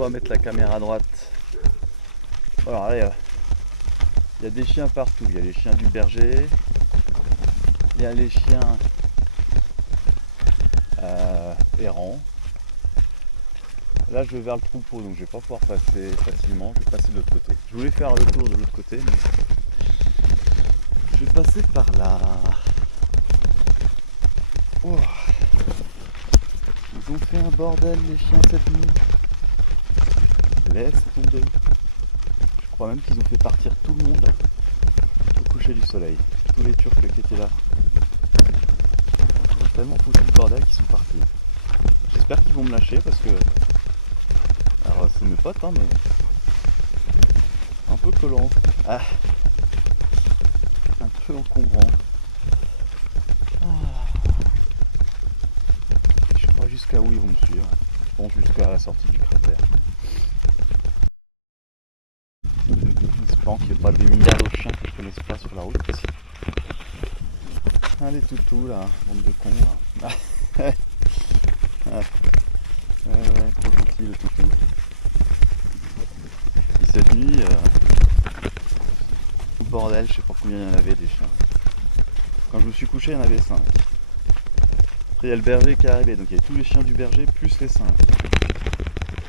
pas mettre la caméra à droite. Alors là, il y a des chiens partout. Il y a les chiens du berger, il y a les chiens errants. Là je vais vers le troupeau, donc je vais pas pouvoir passer facilement. Je vais passer de l'autre côté. Je voulais faire le tour de l'autre côté, mais je vais passer par là. Oh. Ils ont fait un bordel les chiens cette nuit. Laisse tomber. Je crois même qu'ils ont fait partir tout le monde au coucher du soleil. Tous les Turcs qui étaient là. Ils ont tellement foutu le bordel qu'ils sont partis. J'espère qu'ils vont me lâcher parce que... Alors c'est mes potes hein, mais... Un peu collant. Ah. Un peu encombrant. Je sais pas jusqu'à où ils vont me suivre. Je pense jusqu'à la sortie du cratère. J'espère qu'il n'y a pas des milliards de chiens que je connaisse pas sur la route. Ah les toutous là, bande de cons là. Ouais, trop gentil le toutou. Et cette nuit, au bordel, je sais pas combien il y en avait des chiens. Quand je me suis couché, il y en avait 5. Après il y a le berger qui est arrivé, donc il y a tous les chiens du berger plus les 5.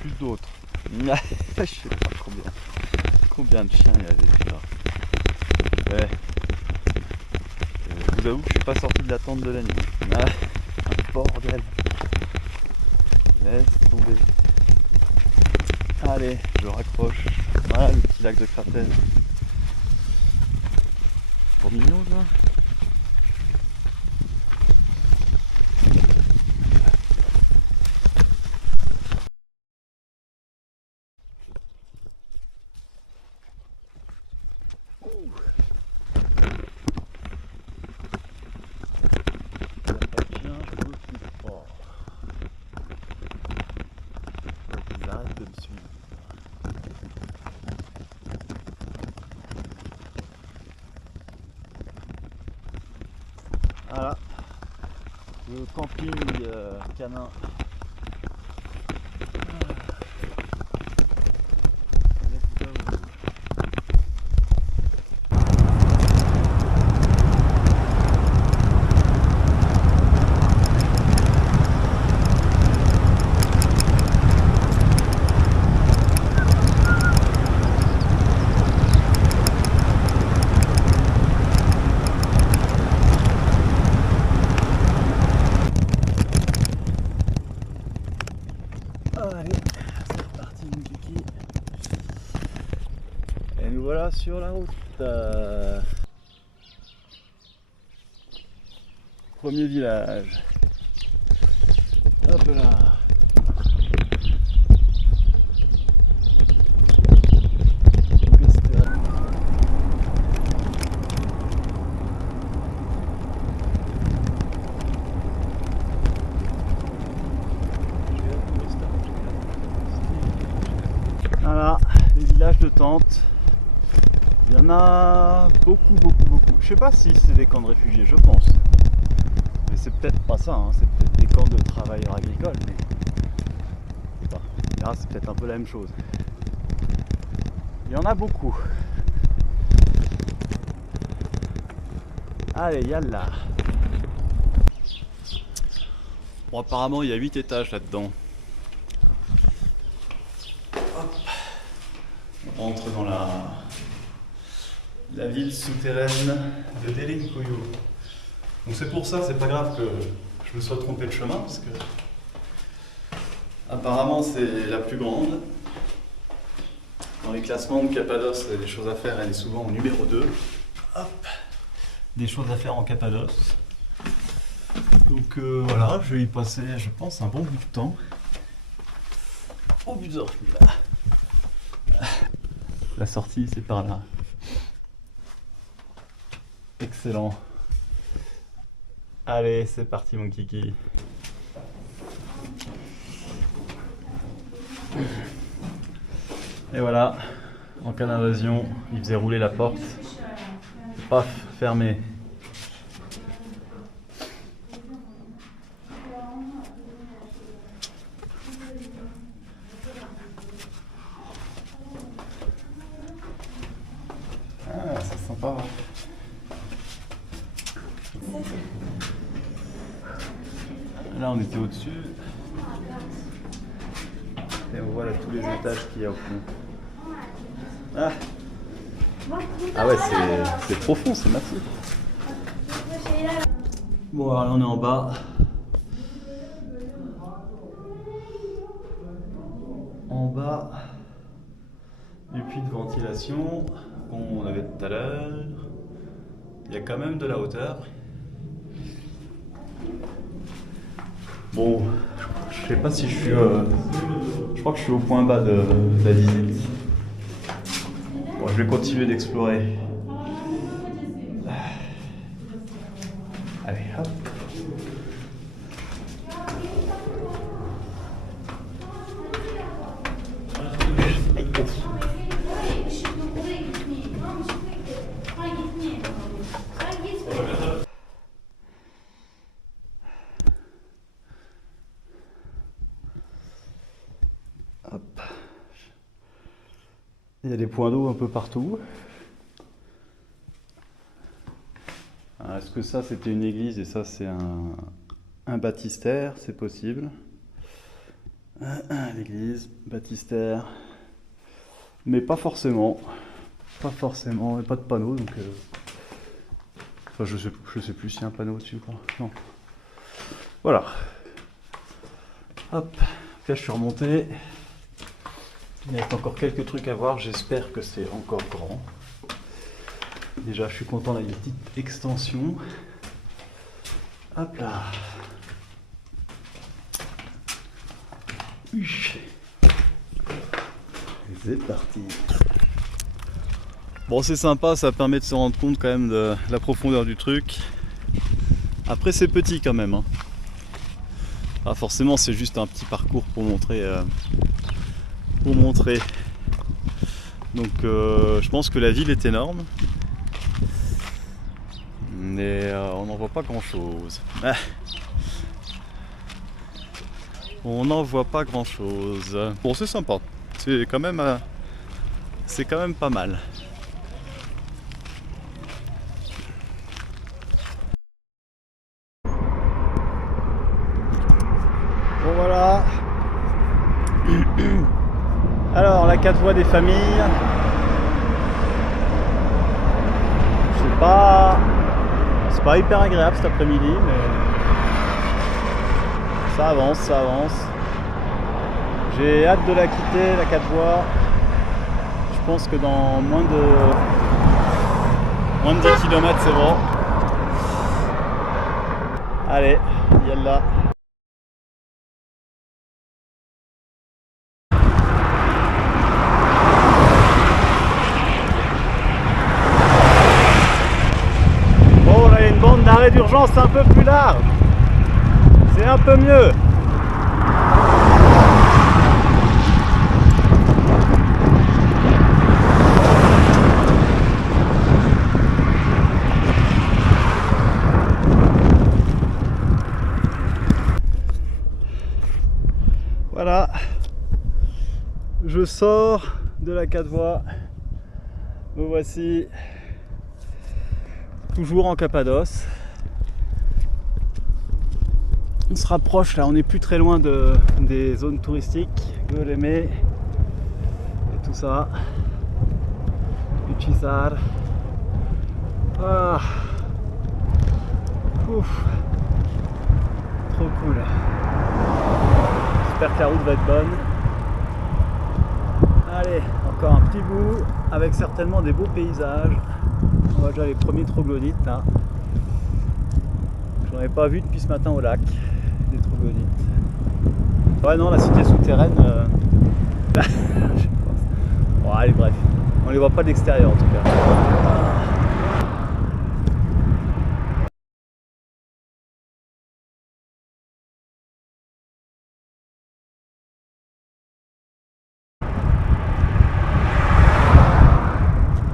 Plus d'autres. Je sais pas combien de chiens il y avait là. Ouais. Je vous avoue que je suis pas sorti de la tente de la nuit. Un bordel. Laisse tomber. Allez, je raccroche. Voilà le petit lac de cratère. Trop mignon ça. Voilà, le camping canin. Allez, c'est reparti mon kiki. Et nous voilà sur la route. Premier village. Hop là. Voilà, les villages de tentes. Il y en a beaucoup. Je sais pas si c'est des camps de réfugiés, je pense. Mais c'est peut-être pas ça, hein. C'est peut-être des camps de travailleurs agricoles. Mais bon, là, c'est peut-être un peu la même chose. Il y en a beaucoup. Allez, yalla. Bon, apparemment, il y a 8 étages là-dedans. On rentre dans la ville souterraine de Derinkoyo. Donc c'est pour ça, c'est pas grave que je me sois trompé de chemin, parce que apparemment c'est la plus grande. Dans les classements de Cappadoce, des choses à faire, elle est souvent au numéro 2. Hop, des choses à faire en Cappadoce. Donc voilà, je vais y passer, je pense, un bon bout de temps. Oh putain, la sortie, c'est par là. Excellent. Allez, c'est parti mon kiki. Et voilà, en cas d'invasion, il faisait rouler la porte. Paf, fermé. Là on était au-dessus. Et on voit là tous les étages qu'il y a au fond. Ah, ah ouais, c'est profond, c'est massif. Bon, alors là on est en bas. En bas du puits de ventilation qu'on avait tout à l'heure. Il y a quand même de la hauteur. Bon, je sais pas si je suis. Je crois que je suis au point bas de la visite. Bon, je vais continuer d'explorer. Allez, hop. Hop. Il y a des points d'eau un peu partout. Est-ce que ça c'était une église et ça c'est un baptistère? C'est possible. L'église, baptistère. Mais pas forcément. Pas forcément. Il n'y a pas de panneau donc. Enfin, je sais plus s'il y a un panneau dessus quoi. Non. Voilà. Hop. Là je suis remonté. Il reste encore quelques trucs à voir, j'espère que c'est encore grand. Déjà, je suis content, là, il y a une petite extension. Hop là. C'est parti. Bon, c'est sympa, ça permet de se rendre compte quand même de la profondeur du truc. Après, c'est petit quand même. Hein. Ah, forcément, c'est juste un petit parcours pour montrer. Donc je pense que la ville est énorme mais on n'en voit pas grand chose. On n'en voit pas grand chose. Bon, c'est sympa, c'est quand même pas mal. Bon voilà. Alors, la 4 voies des familles. C'est pas hyper agréable cet après-midi, mais ça avance, ça avance. J'ai hâte de la quitter, la 4 voies. Je pense que dans moins de 10 km, c'est bon. Allez, yallah. D'arrêt d'urgence un peu plus large, c'est un peu mieux. Voilà, je sors de la 4 voies, me voici toujours en Cappadoce. On se rapproche là, on n'est plus très loin des zones touristiques, Göreme et tout ça. Uçhisar. Ah. Ouf. Trop cool. J'espère que la route va être bonne. Allez, encore un petit bout avec certainement des beaux paysages. On voit déjà les premiers troglodytes là. J'en avais pas vu depuis ce matin au lac, des troglodytes. Ouais non, la cité souterraine, je pense. Bon allez bref, on les voit pas de l'extérieur en tout cas.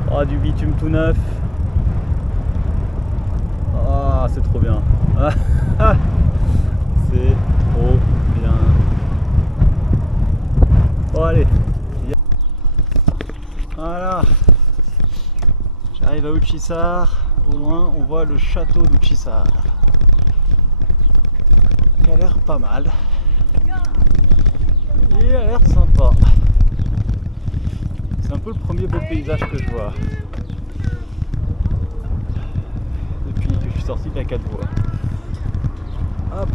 Oh, du bitume tout neuf. Ah, c'est trop bien. C'est trop bien. Bon, allez. Voilà. J'arrive à Uçhisar. Au loin, on voit le château d'Uçhisar. qui a l'air pas mal. Il a l'air sympa. C'est un peu le premier beau paysage que je vois depuis que je suis sorti de la 4 voies. Hop.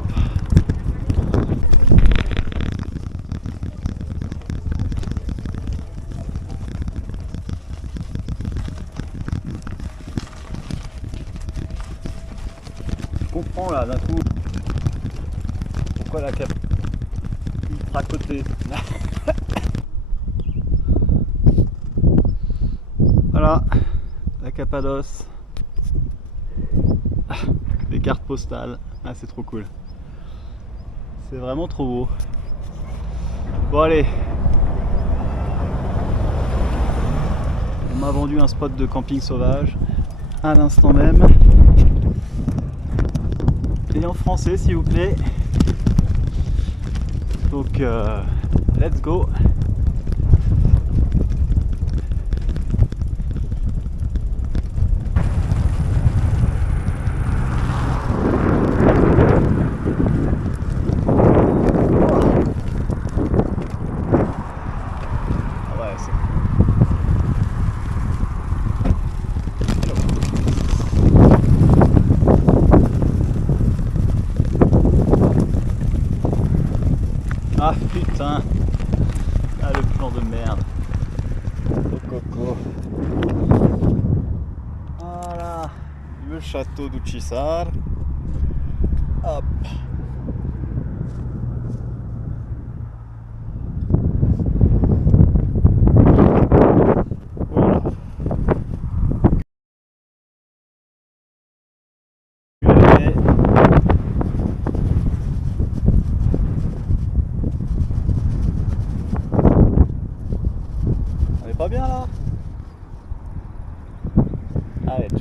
Je comprends là d'un coup pourquoi la cap ultra côté. Voilà la Cappadoce, les cartes postales, ah, c'est trop cool, c'est vraiment trop beau. Bon allez, on m'a vendu un spot de camping sauvage à l'instant même. Et en français s'il vous plaît. Donc let's go. Ouais, c'est ah putain, ah le plan de merde. Oh coco. Voilà, le château d'Uccisar. Hop. Voilà. On est pas bien là? Allez, ciao.